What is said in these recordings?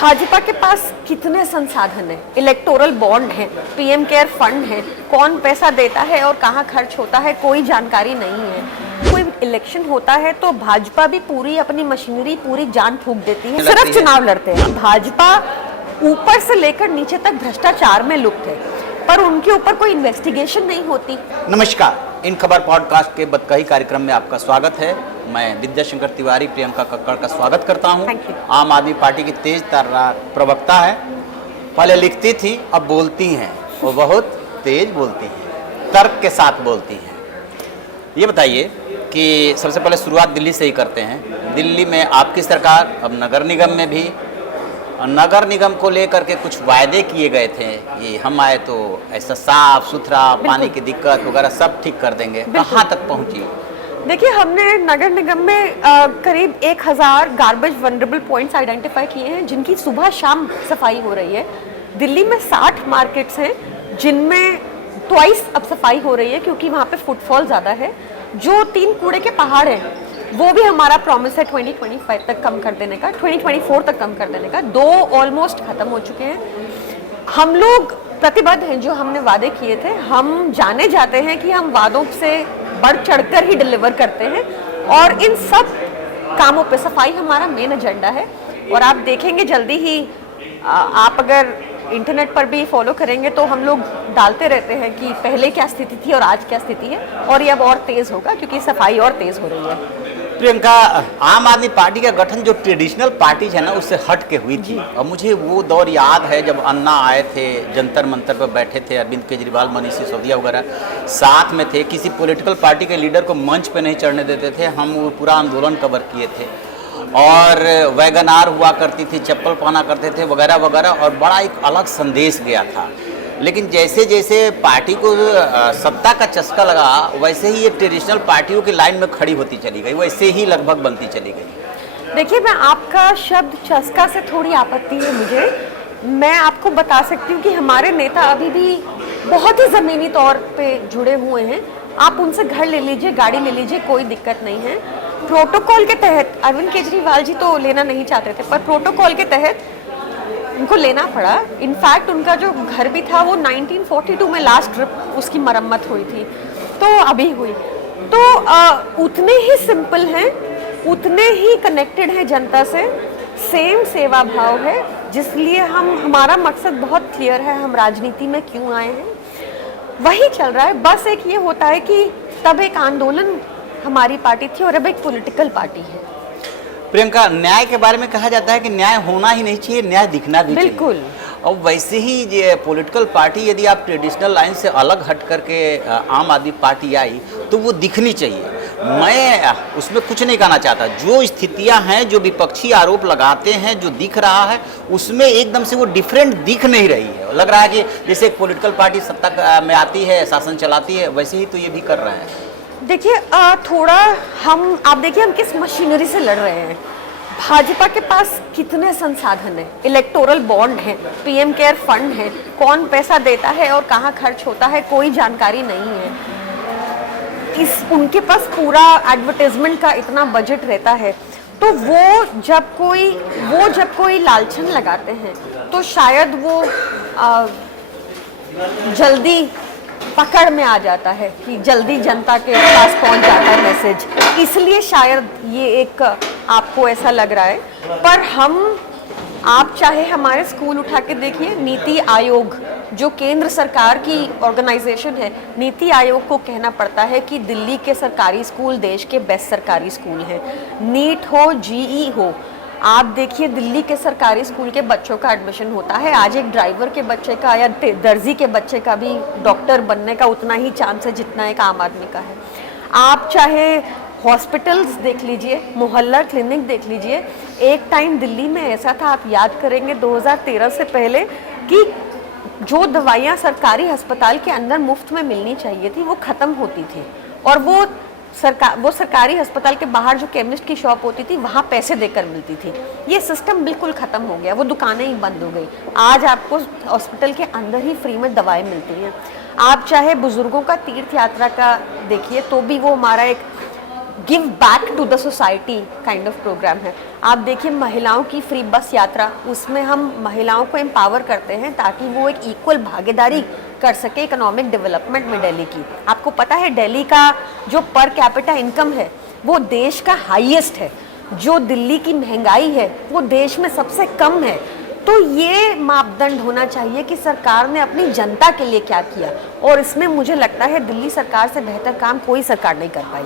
भाजपा के पास कितने संसाधन हैं, इलेक्टोरल बॉन्ड है, पीएम केयर फंड है, कौन पैसा देता है और कहाँ खर्च होता है कोई जानकारी नहीं है। कोई इलेक्शन होता है तो भाजपा भी पूरी अपनी मशीनरी पूरी जान फूंक देती है, सिर्फ चुनाव लड़ते हैं। भाजपा ऊपर से लेकर नीचे तक भ्रष्टाचार में लुप्त है, पर उनके ऊपर कोई इन्वेस्टिगेशन नहीं होती। नमस्कार, इन खबर पॉडकास्ट के बतकही कार्यक्रम में आपका स्वागत है। मैं विद्याशंकर तिवारी प्रियंका कक्कड़ का स्वागत करता हूं। आम आदमी पार्टी की तेज तर्रार प्रवक्ता है। पहले लिखती थी, अब बोलती हैं, वो बहुत तेज बोलती हैं, तर्क के साथ बोलती हैं। ये बताइए कि सबसे पहले शुरुआत दिल्ली से ही करते हैं। दिल्ली में आपकी सरकार, अब नगर निगम में भी, नगर निगम को लेकर के कुछ वायदे किए गए थे कि हम आए तो ऐसा साफ सुथरा, पानी की दिक्कत वगैरह सब ठीक कर देंगे। कहाँ तक पहुँची? देखिए, हमने नगर निगम में करीब 1000 गार्बेज वनरेबल पॉइंट्स आइडेंटिफाई किए हैं जिनकी सुबह शाम सफाई हो रही है। दिल्ली में 60 मार्केट्स हैं जिनमें ट्वाइस अब सफाई हो रही है क्योंकि वहाँ पे फुटफॉल ज़्यादा है। जो 3 कूड़े के पहाड़ हैं वो भी हमारा प्रॉमिस है 2025 तक कम कर देने का, 2024 तक कम कर देने का। 2 ऑलमोस्ट खत्म हो चुके हैं। हम लोग प्रतिबद्ध हैं, जो हमने वादे किए थे। हम जाने जाते हैं कि हम वादों से बढ़ चढ़कर ही डिलीवर करते हैं और इन सब कामों पे सफाई हमारा मेन एजेंडा है। और आप देखेंगे जल्दी ही, आप अगर इंटरनेट पर भी फॉलो करेंगे तो हम लोग डालते रहते हैं कि पहले क्या स्थिति थी और आज क्या स्थिति है, और ये अब और तेज होगा क्योंकि सफाई और तेज हो रही है। प्रियंका, आम आदमी पार्टी का गठन जो ट्रेडिशनल पार्टी है ना, उससे हट के हुई थी। और मुझे वो दौर याद है जब अन्ना आए थे, जंतर मंतर पर बैठे थे, अरविंद केजरीवाल, मनीष सिसोदिया वगैरह साथ में थे। किसी पॉलिटिकल पार्टी के लीडर को मंच पे नहीं चढ़ने देते थे। हम वो पूरा आंदोलन कवर किए थे और वैगनार हुआ करती थी, चप्पल पहना करते थे वगैरह वगैरह, और बड़ा एक अलग संदेश गया था। लेकिन जैसे जैसे पार्टी को सत्ता का चस्का लगा, वैसे ही ये ट्रेडिशनल पार्टियों की लाइन में खड़ी होती चली गई, वैसे ही लगभग बनती चली गई। देखिए, मैं आपका शब्द चस्का से थोड़ी आपत्ति है मुझे। मैं आपको बता सकती हूँ कि हमारे नेता अभी भी बहुत ही ज़मीनी तौर पे जुड़े हुए हैं। आप उनसे घर ले लीजिए, गाड़ी ले लीजिए, कोई दिक्कत नहीं है। प्रोटोकॉल के तहत अरविंद केजरीवाल जी तो लेना नहीं चाहते थे, पर प्रोटोकॉल के तहत उनको लेना पड़ा। इनफैक्ट उनका जो घर भी था वो 1942 में लास्ट ट्रिप उसकी मरम्मत हुई थी, तो अभी हुई। तो उतने ही सिंपल हैं, उतने ही कनेक्टेड हैं जनता से, सेम सेवा भाव है, जिसलिए हमारा मकसद बहुत क्लियर है। हम राजनीति में क्यों आए हैं वही चल रहा है। बस एक ये होता है कि तब एक आंदोलन हमारी पार्टी थी और अब एक पॉलिटिकल पार्टी है। प्रियंका, न्याय के बारे में कहा जाता है कि न्याय होना ही नहीं चाहिए, न्याय दिखना भी चाहिए। बिल्कुल। और वैसे ही ये पॉलिटिकल पार्टी, यदि आप ट्रेडिशनल लाइन से अलग हट करके आम आदमी पार्टी आई तो वो दिखनी चाहिए। मैं उसमें कुछ नहीं कहना चाहता। जो स्थितियां हैं, जो विपक्षी आरोप लगाते हैं, जो दिख रहा है, उसमें एकदम से वो डिफरेंट दिख नहीं रही है। लग रहा है कि जैसे एक पॉलिटिकल पार्टी सत्ता में आती है, शासन चलाती है, वैसे ही तो ये भी कर रहे हैं। देखिए, थोड़ा आप देखिए हम किस मशीनरी से लड़ रहे हैं। भाजपा के पास कितने संसाधन हैं, इलेक्टोरल बॉन्ड है, पीएम केयर फंड है, कौन पैसा देता है और कहाँ खर्च होता है कोई जानकारी नहीं है। उनके पास पूरा एडवर्टाइजमेंट का इतना बजट रहता है, तो वो जब कोई लालछन लगाते हैं तो शायद वो जल्दी पकड़ में आ जाता है कि जल्दी जनता के पास पहुंच जाता है मैसेज, इसलिए शायद ये एक आपको ऐसा लग रहा है। पर आप चाहे हमारे स्कूल उठा के देखिए, नीति आयोग जो केंद्र सरकार की ऑर्गेनाइजेशन है, नीति आयोग को कहना पड़ता है कि दिल्ली के सरकारी स्कूल देश के बेस्ट सरकारी स्कूल हैं। नीट हो, जीई हो, आप देखिए दिल्ली के सरकारी स्कूल के बच्चों का एडमिशन होता है। आज एक ड्राइवर के बच्चे का या दर्जी के बच्चे का भी डॉक्टर बनने का उतना ही चांस है जितना एक आम आदमी का है। आप चाहे हॉस्पिटल्स देख लीजिए, मोहल्ला क्लिनिक देख लीजिए। एक टाइम दिल्ली में ऐसा था, आप याद करेंगे 2013 से पहले, कि जो दवाइयाँ सरकारी अस्पताल के अंदर मुफ्त में मिलनी चाहिए थी वो ख़त्म होती थी, और वो सरकारी अस्पताल के बाहर जो केमिस्ट की शॉप होती थी वहाँ पैसे देकर मिलती थी। ये सिस्टम बिल्कुल ख़त्म हो गया, वो दुकानें ही बंद हो गई। आज आपको हॉस्पिटल के अंदर ही फ्री में दवाएं मिलती हैं। आप चाहे बुज़ुर्गों का तीर्थ यात्रा का देखिए तो भी वो हमारा एक give back to the society kind of programme है। आप देखिए महिलाओं की फ्री बस यात्रा, उसमें हम महिलाओं को एम्पावर करते हैं ताकि वो एक इक्वल भागीदारी कर सके इकोनॉमिक डेवलपमेंट में दिल्ली की। आपको पता है दिल्ली का जो पर कैपिटा इनकम है वो देश का हाईएस्ट है, जो दिल्ली की महंगाई है वो देश में सबसे कम है। तो ये मापदंड होना चाहिए कि सरकार ने अपनी जनता के लिए क्या किया, और इसमें मुझे लगता है दिल्ली सरकार से बेहतर काम कोई सरकार नहीं कर पाई।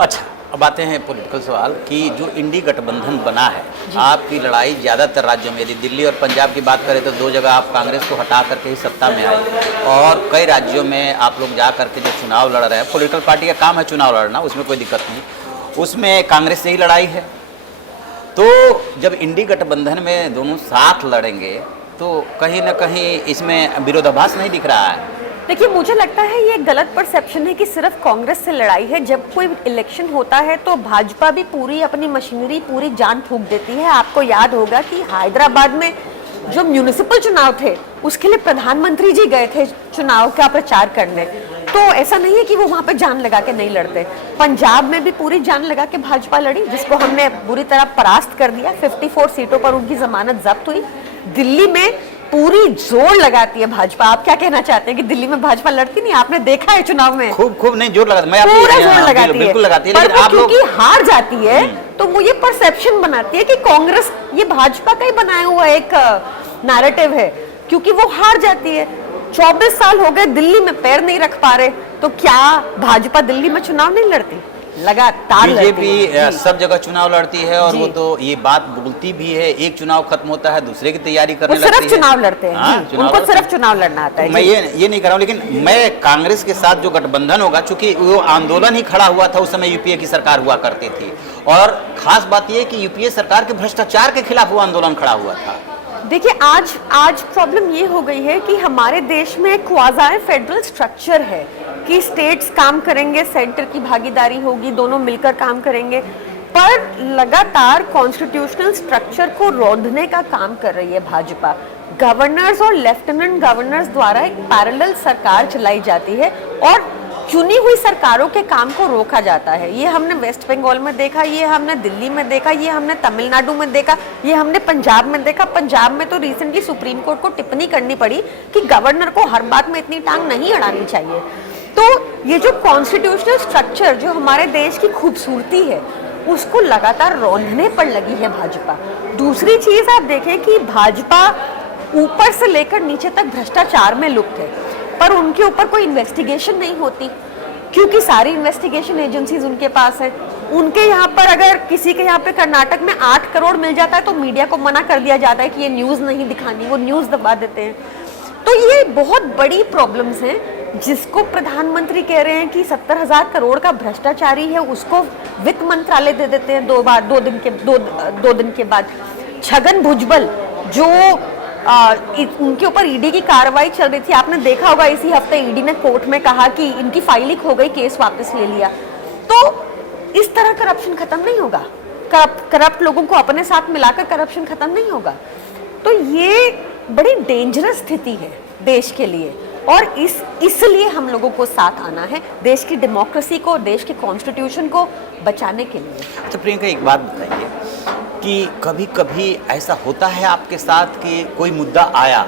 अच्छा, अब आते हैं पॉलिटिकल सवाल कि जो इंडी गठबंधन बना है, आपकी लड़ाई ज़्यादातर राज्यों में, यदि दिल्ली और पंजाब की बात करें तो 2 जगह आप कांग्रेस को हटा करके ही सत्ता में आए, और कई राज्यों में आप लोग जा करके जो चुनाव लड़ रहे हैं, पॉलिटिकल पार्टी का काम है चुनाव लड़ना, उसमें कोई दिक्कत नहीं, उसमें कांग्रेस से ही लड़ाई है। तो जब इंडी गठबंधन में दोनों साथ लड़ेंगे तो कहीं ना कहीं इसमें विरोधाभास नहीं दिख रहा है? देखिए, मुझे लगता है ये गलत परसेप्शन है कि सिर्फ कांग्रेस से लड़ाई है। जब कोई इलेक्शन होता है तो भाजपा भी पूरी अपनी मशीनरी, पूरी जान फूंक देती है। आपको याद होगा कि हैदराबाद में जो म्यूनिसिपल चुनाव थे उसके लिए प्रधानमंत्री जी गए थे चुनाव का प्रचार करने। तो ऐसा नहीं है कि वो वहाँ पे जान लगा के नहीं लड़ते। पंजाब में भी पूरी जान लगा के भाजपा लड़ी, जिसको हमने बुरी तरह परास्त कर दिया। 54 सीटों पर उनकी जमानत जब्त हुई। दिल्ली में पूरी जोर लगाती है भाजपा। आप क्या कहना चाहते हैं कि दिल्ली में भाजपा लड़ती नहीं? आपने देखा है चुनाव में खूब नहीं जोर लगाती, मैं पूरा जोर लगाती है, बिल्कुल लगाती है, पर लेकिन वो आप लोग क्योंकि हार जाती है तो वो ये परसेप्शन बनाती है कि कांग्रेस ये भाजपा का ही बनाया हुआ एक नैरेटिव है, क्योंकि वो हार जाती है। 24 साल हो गए दिल्ली में पैर नहीं रख पा रहे, तो क्या भाजपा दिल्ली में चुनाव नहीं लड़ती? लगातार बीजेपी सब जगह चुनाव लड़ती है, और वो तो ये बात बोलती भी है, एक चुनाव खत्म होता है दूसरे की तैयारी करने लगती है। सिर्फ चुनाव लड़ते हैं, उनको सिर्फ चुनाव लड़ना आता है। मैं ये नहीं कर रहा हूँ, लेकिन मैं कांग्रेस के साथ जो गठबंधन होगा, चूंकि वो आंदोलन ही खड़ा हुआ था, उस समय यूपीए की सरकार हुआ करती थी, और खास बात यह कि यूपीए सरकार के भ्रष्टाचार के खिलाफ वो आंदोलन खड़ा हुआ था। देखिए, आज प्रॉब्लम ये हो गई है कि हमारे देश में क्वाज़ाई फेडरल स्ट्रक्चर है कि स्टेट्स काम करेंगे, सेंटर की भागीदारी होगी, दोनों मिलकर काम करेंगे, पर लगातार कॉन्स्टिट्यूशनल स्ट्रक्चर को रोंदने का काम कर रही है भाजपा। गवर्नर्स और लेफ्टिनेंट गवर्नर्स द्वारा एक पैरेलल सरकार चलाई जाती है और चुनी हुई सरकारों के काम को रोका जाता है। ये हमने वेस्ट बंगाल में देखा, ये हमने दिल्ली में देखा, ये हमने तमिलनाडु में देखा, ये हमने पंजाब में देखा। पंजाब में तो रिसेंटली सुप्रीम कोर्ट को टिप्पणी करनी पड़ी कि गवर्नर को हर बात में इतनी टांग नहीं अड़ानी चाहिए। तो ये जो कॉन्स्टिट्यूशनल स्ट्रक्चर जो हमारे देश की खूबसूरती है उसको लगातार रौंदने पर लगी है भाजपा। दूसरी चीज आप देखें कि भाजपा ऊपर से लेकर नीचे तक भ्रष्टाचार में लुप्त है, पर उनके ऊपर कोई इन्वेस्टिगेशन नहीं होती, क्योंकि सारी इन्वेस्टिगेशन एजेंसीज उनके पास है। उनके यहाँ पर अगर किसी के यहाँ पे कर्नाटक में 8 करोड़ मिल जाता है तो मीडिया को मना कर दिया जाता है कि ये न्यूज़ नहीं दिखानी, वो न्यूज़ दबा देते हैं। तो ये बहुत बड़ी प्रॉब्लम्स हैं, जिसको प्रधानमंत्री कह रहे हैं कि 70,000 करोड़ का भ्रष्टाचारी है, उसको वित्त मंत्रालय दे देते हैं 2 दिन के बाद। छगन भुजबल जो उनके ऊपर ईडी की कार्रवाई चल रही थी, आपने देखा होगा इसी हफ्ते ईडी ने कोर्ट में कहा कि इनकी फाइलिंग हो गई, केस वापस ले लिया। तो इस तरह करप्शन खत्म नहीं होगा, करप्ट लोगों को अपने साथ मिलाकर करप्शन खत्म नहीं होगा। तो ये बड़ी डेंजरस स्थिति है देश के लिए, और इसलिए हम लोगों को साथ आना है देश की डेमोक्रेसी को, देश के कॉन्स्टिट्यूशन को बचाने के लिए। अच्छा प्रियंका, एक बात बताइए कि कभी कभी ऐसा होता है आपके साथ कि कोई मुद्दा आया,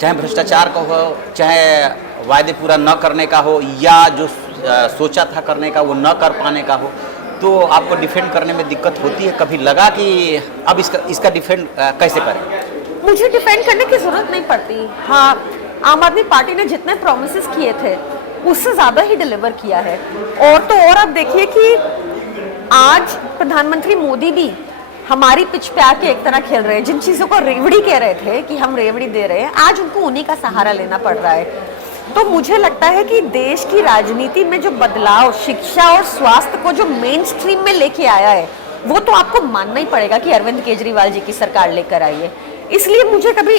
चाहे भ्रष्टाचार का हो, चाहे वायदे पूरा न करने का हो, या जो सोचा था करने का वो न कर पाने का हो, तो आपको डिफेंड करने में दिक्कत होती है? कभी लगा कि अब इसका डिफेंड कैसे करें? मुझे डिफेंड करने की जरूरत नहीं पड़ती। हाँ, आम आदमी पार्टी ने जितने प्रोमिसेस किए थे उससे ज़्यादा ही डिलीवर किया है। और तो और अब देखिए कि आज प्रधानमंत्री मोदी भी हमारी पिच पे आके एक तरह खेल रहे हैं। जिन चीज़ों को रेवड़ी कह रहे थे कि हम रेवड़ी दे रहे हैं, आज उनको उन्हीं का सहारा लेना पड़ रहा है। तो मुझे लगता है कि देश की राजनीति में जो बदलाव शिक्षा और स्वास्थ्य को जो मेन स्ट्रीम में लेके आया है, वो तो आपको मानना ही पड़ेगा कि अरविंद केजरीवाल जी की सरकार लेकर आई है। इसलिए मुझे कभी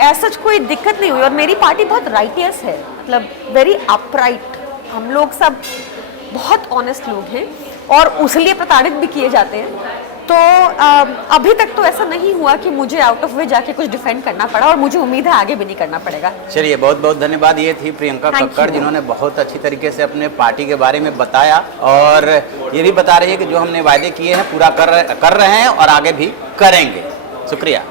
ऐसा कोई दिक्कत नहीं हुई। और मेरी पार्टी बहुत राइटियस है, मतलब वेरी अपराइट। हम लोग सब बहुत ऑनेस्ट लोग हैं और उसलिए प्रताड़ित भी किए जाते हैं, तो अभी तक तो ऐसा नहीं हुआ कि मुझे आउट ऑफ वे जाके कुछ डिफेंड करना पड़ा, और मुझे उम्मीद है आगे भी नहीं करना पड़ेगा। चलिए, बहुत बहुत धन्यवाद। ये थी प्रियंका Thank कक्कड़, you. जिन्होंने बहुत अच्छी तरीके से अपने पार्टी के बारे में बताया, और ये भी बता रही है कि जो हमने वायदे किए हैं पूरा कर रहे हैं और आगे भी करेंगे। शुक्रिया।